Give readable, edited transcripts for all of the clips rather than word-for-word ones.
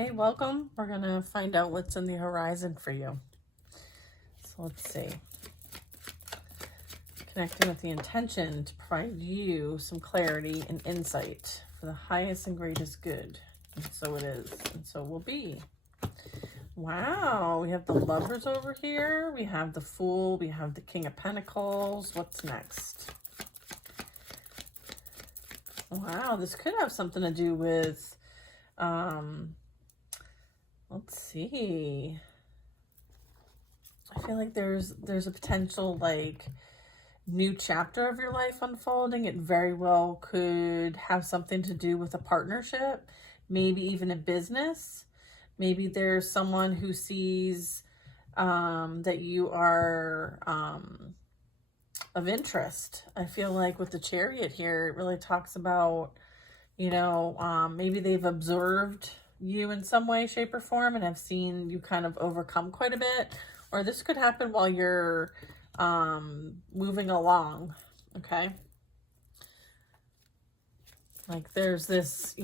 Hey, welcome. We're going to find out what's in the horizon for you. So let's see. Connecting with the intention to provide you some clarity and insight for the highest and greatest good. And so it is, and so will be. Wow, we have the Lovers over here. We have the Fool. We have the King of Pentacles. What's next? Wow, this could have something to do with... let's see. I feel like there's a potential like new chapter of your life unfolding. It very well could have something to do with a partnership, maybe even a business. Maybe there's someone who sees that you are of interest. I feel like with the Chariot here, it really talks about, maybe they've observed you in some way, shape, or form and have seen you kind of overcome quite a bit. Or this could happen while you're moving along, okay? Like there's this,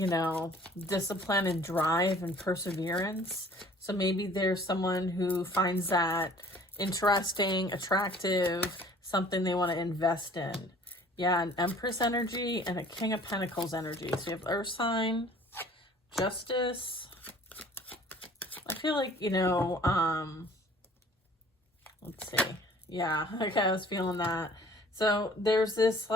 discipline and drive and perseverance. So maybe there's someone who finds that interesting, attractive, something they want to invest in. Yeah, an Empress energy and a King of Pentacles energy. So you have Earth sign, Justice. I feel like, let's see. Yeah, okay, I was feeling that. So there's this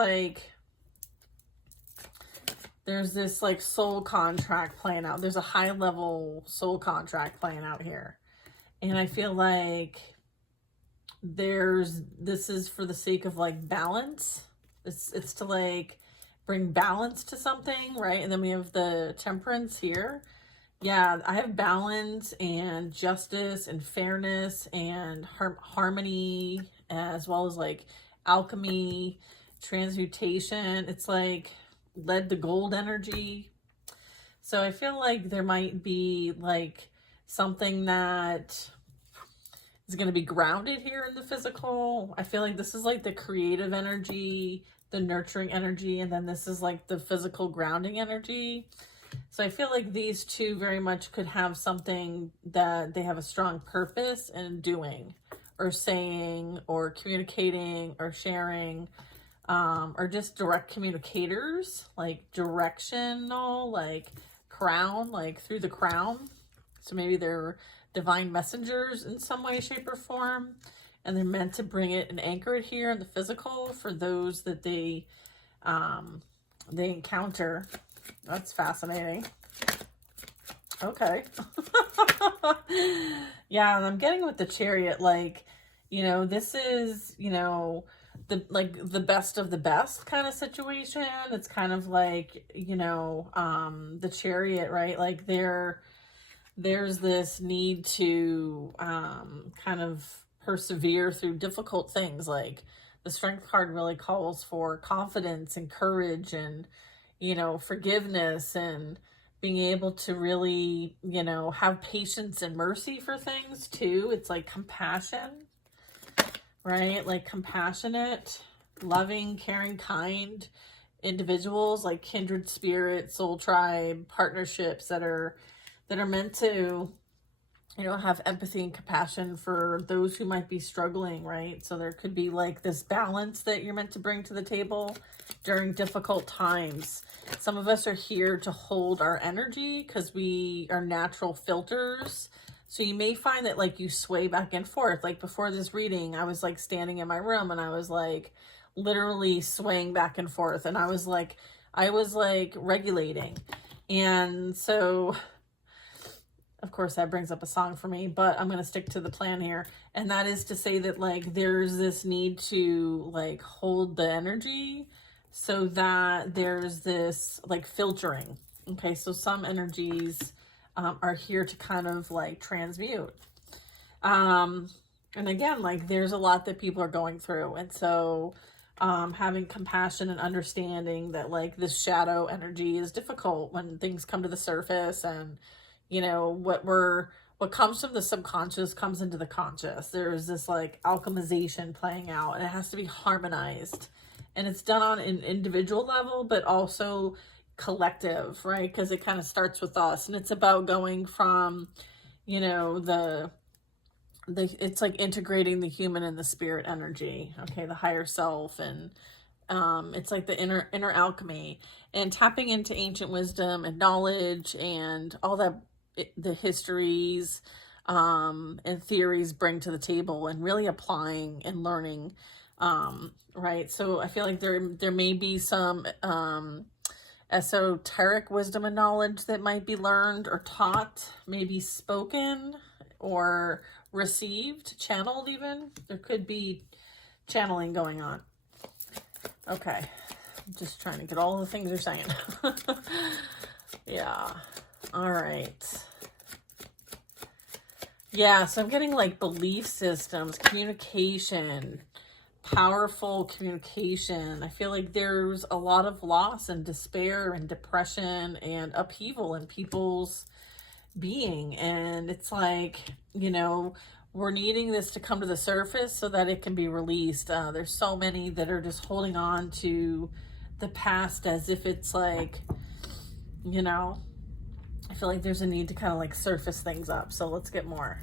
soul contract playing out. There's a high level soul contract playing out here. And I feel like this is for the sake of like balance. It's to like bring balance to something, right? And then we have the Temperance here. Yeah, I have balance and justice and fairness and harmony, as well as like alchemy, transmutation. It's like lead to gold energy. So I feel like there might be like something that is going to be grounded here in the physical. I feel like this is like the creative energy, the nurturing energy, and then this is like the physical grounding energy. So I feel like these two very much could have something that they have a strong purpose in doing or saying or communicating or sharing, or just direct communicators, like directional, like crown, like through the crown. So maybe they're divine messengers in some way, shape, or form. And they're meant to bring it and anchor it here in the physical for those that they encounter. That's fascinating. Okay. Yeah, and I'm getting with the Chariot, like, this is, the best of the best kind of situation. It's kind of like, the Chariot, right? Like there's this need to kind of persevere through difficult things. Like the Strength card really calls for confidence and courage and, forgiveness and being able to really, have patience and mercy for things too. It's like compassion, right? Like compassionate, loving, caring, kind individuals, like kindred spirit, soul tribe, partnerships that are meant to, have empathy and compassion for those who might be struggling, right? So there could be like this balance that you're meant to bring to the table during difficult times. Some of us are here to hold our energy because we are natural filters. So you may find that like you sway back and forth. Like before this reading, I was like standing in my room and I was like literally swaying back and forth. And I was like regulating. And so of course, that brings up a song for me, but I'm going to stick to the plan here. And that is to say that like there's this need to like hold the energy so that there's this like filtering. Okay, so some energies are here to kind of like transmute. And again, like there's a lot that people are going through. And so having compassion and understanding that like this shadow energy is difficult when things come to the surface, and what comes from the subconscious comes into the conscious. There's this like alchemization playing out, and it has to be harmonized, and it's done on an individual level, but also collective, right? Because it kind of starts with us, and it's about going from, you know, it's like integrating the human and the spirit energy, okay, the higher self, and it's like the inner alchemy, and tapping into ancient wisdom and knowledge and all that the histories and theories bring to the table, and really applying and learning, right? So I feel like there may be some esoteric wisdom and knowledge that might be learned or taught, maybe spoken or received, channeled even. There could be channeling going on. Okay, I'm just trying to get all the things you're saying. Yeah, all right. Yeah, so I'm getting like belief systems, communication, powerful communication. I feel like there's a lot of loss and despair and depression and upheaval in people's being. And it's like, you know, we're needing this to come to the surface so that it can be released. There's so many that are just holding on to the past as if it's like, you know, I feel like there's a need to kind of like surface things up. So let's get more.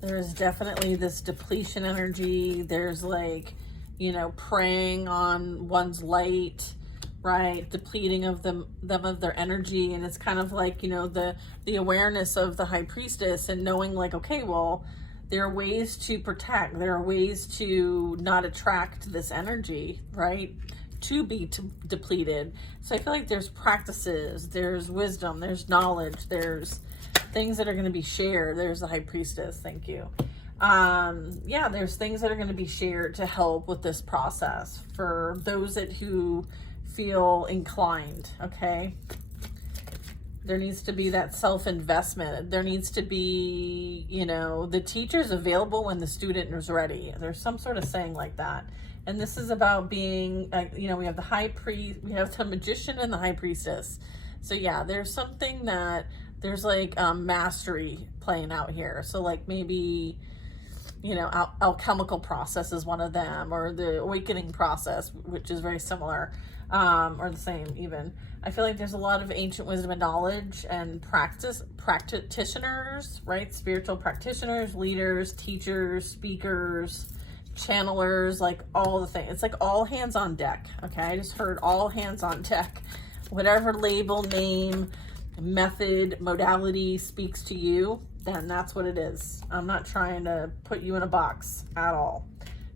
There's definitely this depletion energy. There's like, you know, preying on one's light, right? Depleting of them of their energy. And it's kind of like, you know, the awareness of the high priestess and knowing like, okay, well, there are ways to protect. There are ways to not attract this energy, right? To be depleted. So I feel like there's practices, there's wisdom, there's knowledge, there's things that are going to be shared. There's the high priestess. Thank you. Yeah, there's things that are going to be shared to help with this process for those who feel inclined. Okay. There needs to be that self-investment. There needs to be, you know, the teacher's available when the student is ready. There's some sort of saying like that. And this is about being, you know, we have the high priest, we have the magician and the high priestess. So yeah, there's something that there's like mastery playing out here. So like maybe, you know, alchemical process is one of them, or the awakening process, which is very similar, or the same even. I feel like there's a lot of ancient wisdom and knowledge and practitioners, right? Spiritual practitioners, leaders, teachers, speakers, channelers, like all the things. It's like all hands on deck. Okay, I just heard all hands on deck. Whatever label, name, method, modality speaks to you, then that's what it is. I'm not trying to put you in a box at all.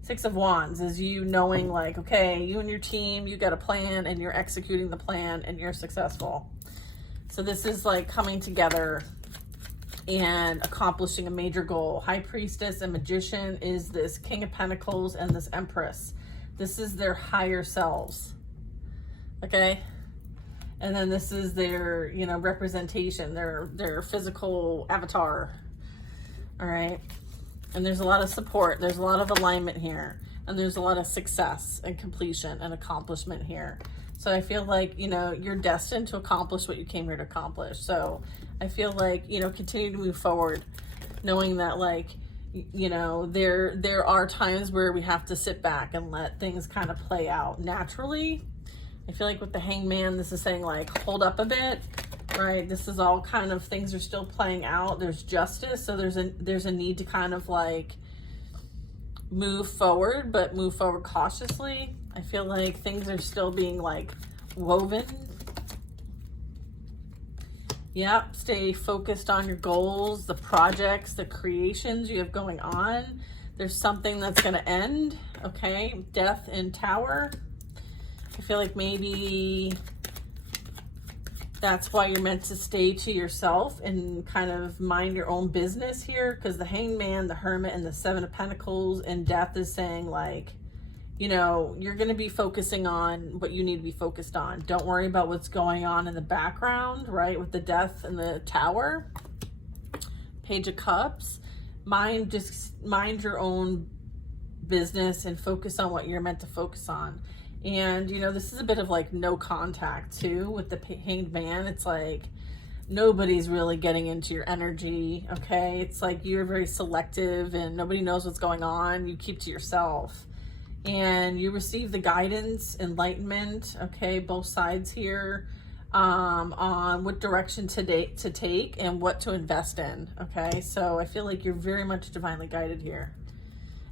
Six of Wands is you knowing like, okay, you and your team, you got a plan and you're executing the plan and you're successful. So this is like coming together and accomplishing a major goal. High priestess and magician is this King of Pentacles and this Empress. This is their higher selves. Okay. And then this is their, you know, representation, their physical avatar. All right. And there's a lot of support. There's a lot of alignment here. And there's a lot of success and completion and accomplishment here. So I feel like, you know, you're destined to accomplish what you came here to accomplish. So I feel like, you know, continue to move forward, knowing that like, you know, there are times where we have to sit back and let things kind of play out naturally. I feel like with the Hangman, this is saying like, hold up a bit, right? This is all kind of, things are still playing out. There's justice. So there's a need to kind of like move forward, but move forward cautiously. I feel like things are still being like woven. Yep. Stay focused on your goals, the projects, the creations you have going on. There's something that's going to end. Okay. Death in Tower. I feel like maybe that's why you're meant to stay to yourself and kind of mind your own business here, because the Hangman, the Hermit, and the Seven of Pentacles and Death is saying like, you know, you're going to be focusing on what you need to be focused on. Don't worry about what's going on in the background, right? With the Death and the Tower. Page of Cups. Just mind your own business and focus on what you're meant to focus on. And, you know, this is a bit of like no contact too with the Hanged Man. It's like nobody's really getting into your energy. Okay. It's like you're very selective and nobody knows what's going on. You keep to yourself. and you receive the guidance, enlightenment, okay, both sides here, on what direction to take and what to invest in, okay? So I feel like you're very much divinely guided here.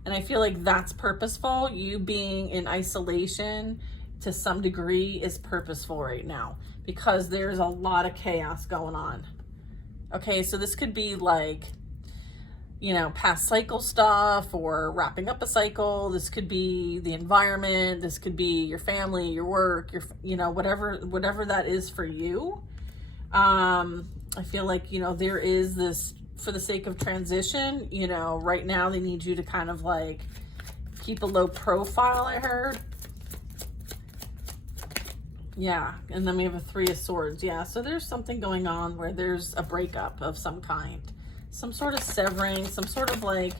And I feel like that's purposeful. You being in isolation to some degree is purposeful right now because there's a lot of chaos going on. Okay, so this could be like, you know, past cycle stuff or wrapping up a cycle. This could be the environment. This could be your family, your work, your, you know, whatever that is for you. I feel like, you know, there is this, for the sake of transition, you know, right now they need you to kind of like keep a low profile, I heard. Yeah, and then we have a 3 of Swords. Yeah, so there's something going on where there's a breakup of some kind. Some sort of severing, some sort of like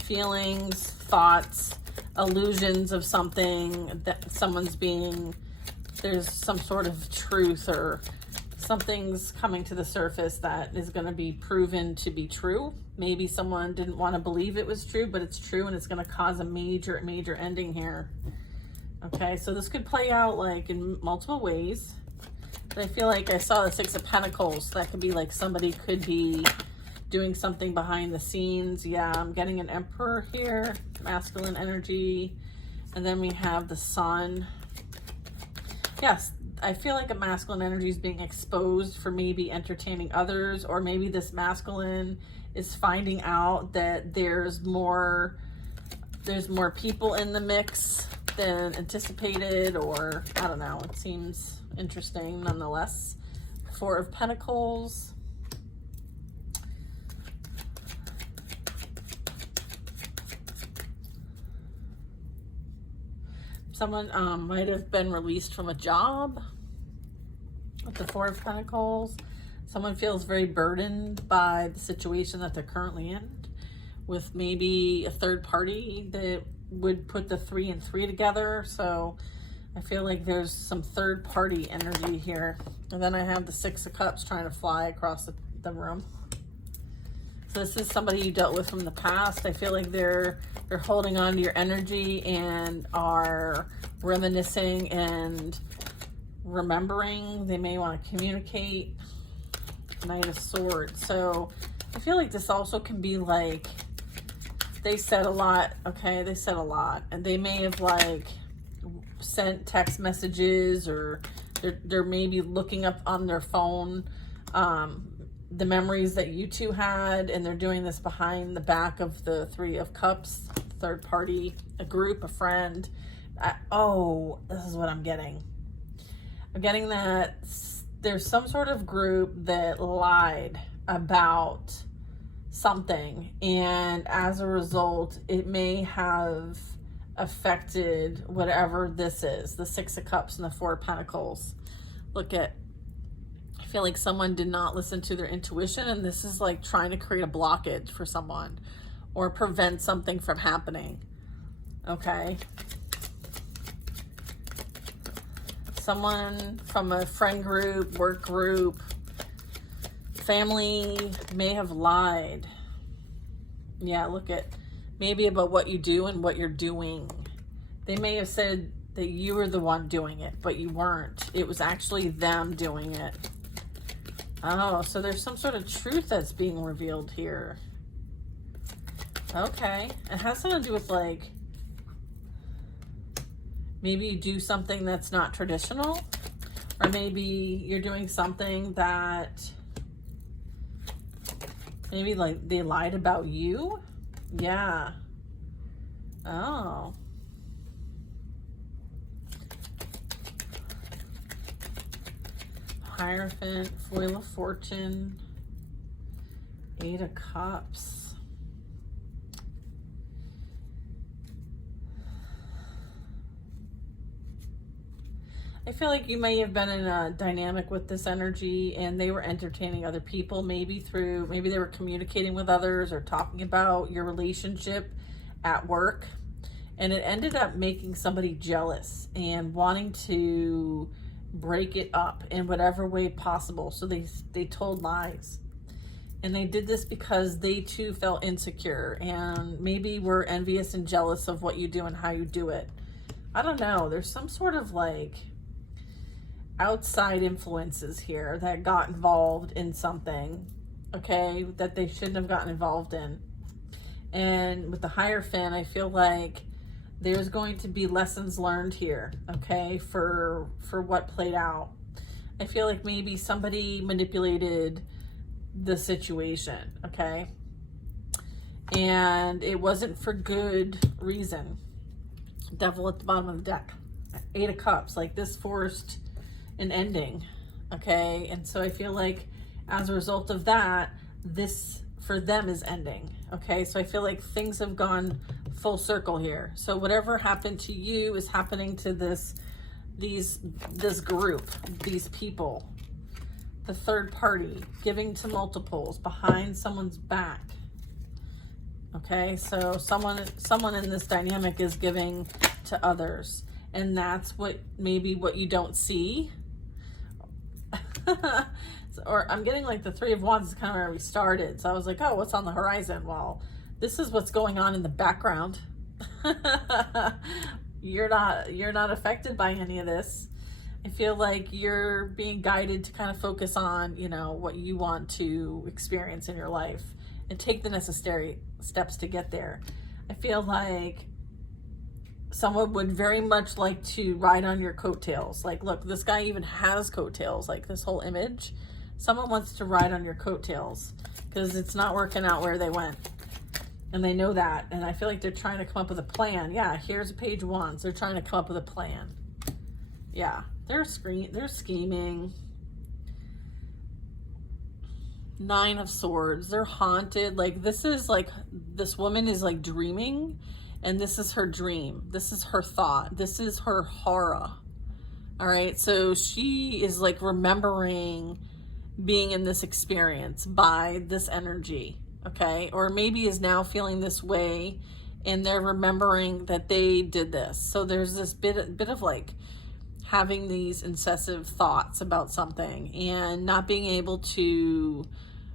feelings, thoughts, illusions of something that someone's being, there's some sort of truth or something's coming to the surface that is going to be proven to be true. Maybe someone didn't want to believe it was true, but it's true, and it's going to cause a major ending here. Okay, so this could play out like in multiple ways. But I feel like I saw the 6 of Pentacles. That could be like somebody could be doing something behind the scenes. Yeah, I'm getting an Emperor here, masculine energy. And then we have the Sun. Yes, I feel like a masculine energy is being exposed for maybe entertaining others, or maybe this masculine is finding out that there's more people in the mix than anticipated, or I don't know. It seems interesting nonetheless. 4 of Pentacles. Someone might have been released from a job with the 4 of Pentacles. Someone feels very burdened by the situation that they're currently in, with maybe a third party that would put the 3 and 3 together. So I feel like there's some third party energy here. And then I have the 6 of Cups trying to fly across the room. So this is somebody you dealt with from the past. I feel like they're holding on to your energy and are reminiscing and remembering. They may want to communicate. Knight of Swords. So I feel like this also can be like, they said a lot. Okay, they said a lot, and they may have like sent text messages, or they're maybe looking up on their phone the memories that you two had, and they're doing this behind the back of the 3 of Cups, third party, a group, a friend. Oh, this is what I'm getting. I'm getting that there's some sort of group that lied about something, and as a result, it may have affected whatever this is, the 6 of Cups and the 4 of Pentacles. Look at, I feel like someone did not listen to their intuition, and this is like trying to create a blockage for someone or prevent something from happening. Okay. Someone from a friend group, work group, family may have lied. Yeah, look at, maybe about what you do and what you're doing. They may have said that you were the one doing it, but you weren't. It was actually them doing it. Oh, so there's some sort of truth that's being revealed here. Okay. It has something to do with like, maybe you do something that's not traditional, or maybe you're doing something that maybe like they lied about you. Yeah. Oh. Hierophant, Foil of Fortune, 8 of Cups. I feel like you may have been in a dynamic with this energy, and they were entertaining other people, maybe they were communicating with others or talking about your relationship at work, and it ended up making somebody jealous and wanting to break it up in whatever way possible. So they told lies. And they did this because they too felt insecure and maybe were envious and jealous of what you do and how you do it. I don't know. There's some sort of like outside influences here that got involved in something, okay, that they shouldn't have gotten involved in. And with the Hierophant, I feel like there's going to be lessons learned here, okay, for what played out. I feel like maybe somebody manipulated the situation, okay, and it wasn't for good reason. Devil at the bottom of the deck, 8 of Cups, like this forced an ending, okay? And so I feel like as a result of that, this for them is ending, okay? So I feel like things have gone full circle here. So whatever happened to you is happening to this group, these people. The third party, giving to multiples, behind someone's back. Okay, so someone in this dynamic is giving to others. And that's what you don't see. Or I'm getting like the Three of Wands is kind of where we started. So I was like, oh, what's on the horizon? Well, this is what's going on in the background. You're not affected by any of this. I feel like you're being guided to kind of focus on, you know, what you want to experience in your life and take the necessary steps to get there. I feel like someone would very much like to ride on your coattails. Like, look, this guy even has coattails, like this whole image. Someone wants to ride on your coattails because it's not working out where they went. And they know that. And I feel like they're trying to come up with a plan. Yeah, here's a Page of Wands. They're trying to come up with a plan. Yeah, they're scheming. 9 of Swords. They're haunted. Like, this woman is like dreaming, and this is her dream. This is her thought. This is her horror. All right. So she is like remembering being in this experience by this energy. Okay. Or maybe is now feeling this way and they're remembering that they did this. So there's this bit of like having these incessive thoughts about something and not being able to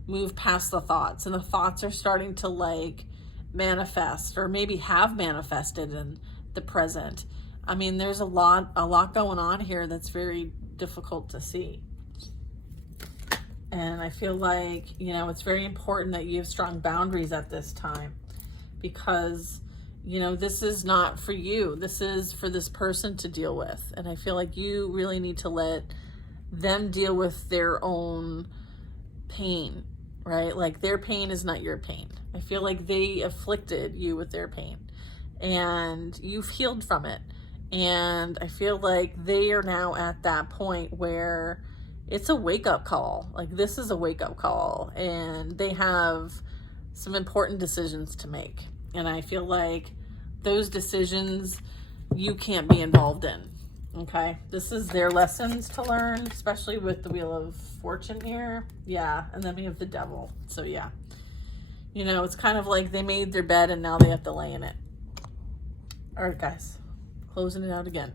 move past the thoughts, and the thoughts are starting to like manifest or maybe have manifested in the present. I mean, there's a lot going on here that's very difficult to see. And I feel like, you know, it's very important that you have strong boundaries at this time, because, you know, this is not for you. This is for this person to deal with. And I feel like you really need to let them deal with their own pain, right? Like, their pain is not your pain. I feel like they afflicted you with their pain and you've healed from it. And I feel like they are now at that point where it's a wake-up call. Like, this is a wake-up call, and they have some important decisions to make. And I feel like those decisions you can't be involved in, okay? This is their lessons to learn, especially with the Wheel of Fortune here. Yeah, and then we have the Devil. So, yeah. You know, it's kind of like they made their bed and now they have to lay in it. All right, guys. Closing it out again.